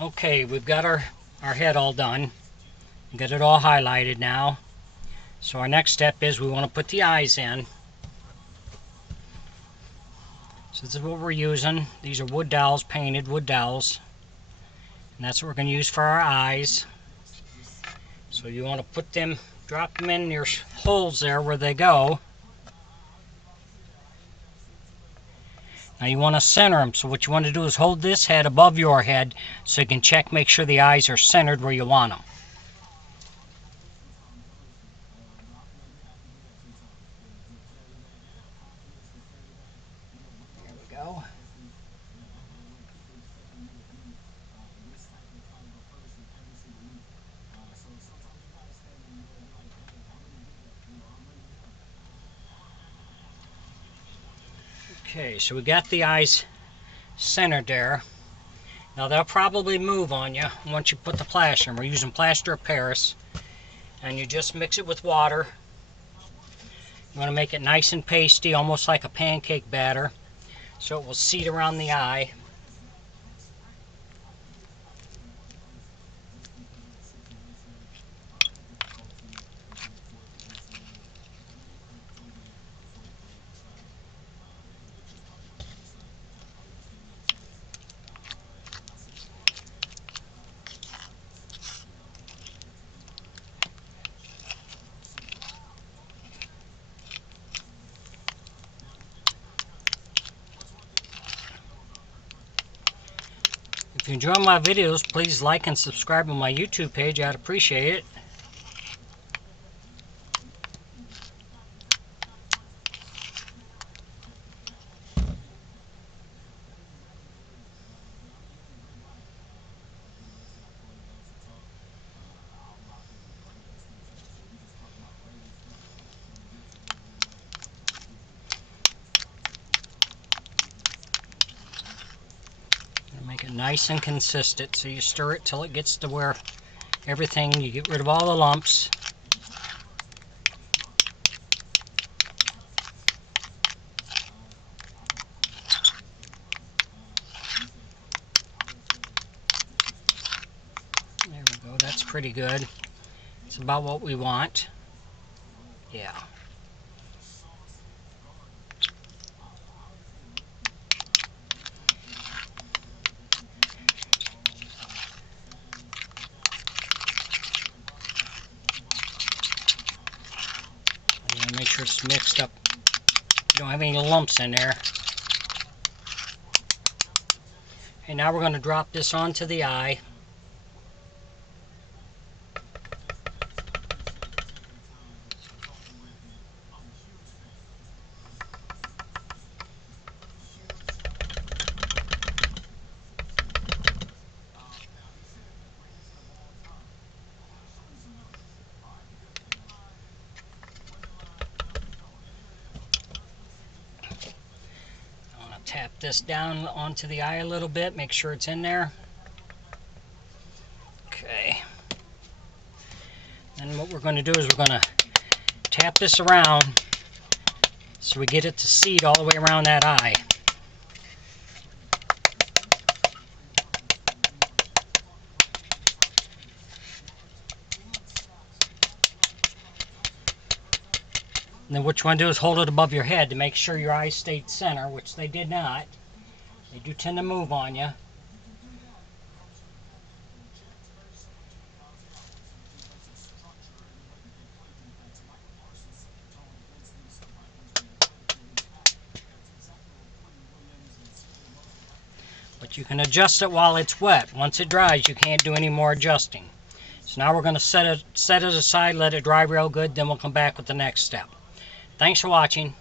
Okay, we've got our head all done. Get it all highlighted now. So our next step is we want to put the eyes in. So this is what we're using. These are wood dowels, painted wood dowels. And that's what we're going to use for our eyes. So you want to put them, drop them in your holes there where they go. Now you want to center them. So what you want to do is hold this head above your head so you can check, make sure the eyes are centered where you want them. There we go. Okay, so we got the eyes centered there. Now they'll probably move on you once you put the plaster in. We're using plaster of Paris, and you just mix it with water. You want to make it nice and pasty, almost like a pancake batter, so it will seat around the eye. If you enjoy my videos, please like and subscribe on my YouTube page. I'd appreciate it. Make it nice and consistent, so you stir it till it gets to where everything, you get rid of all the lumps. There we go, that's pretty good. It's about what we want. Yeah. Make sure it's mixed up. You don't have any lumps in there. Okay, now we're going to drop this onto the eye. Tap this down onto the eye a little bit, make sure it's in there. Okay. Then what we're going to do is we're going to tap this around so we get it to seat all the way around that eye. And then what you want to do is hold it above your head to make sure your eyes stayed center, which they did not. They do tend to move on you. But you can adjust it while it's wet. Once it dries, you can't do any more adjusting. So now we're going to set it aside, let it dry real good, then we'll come back with the next step. Thanks for watching.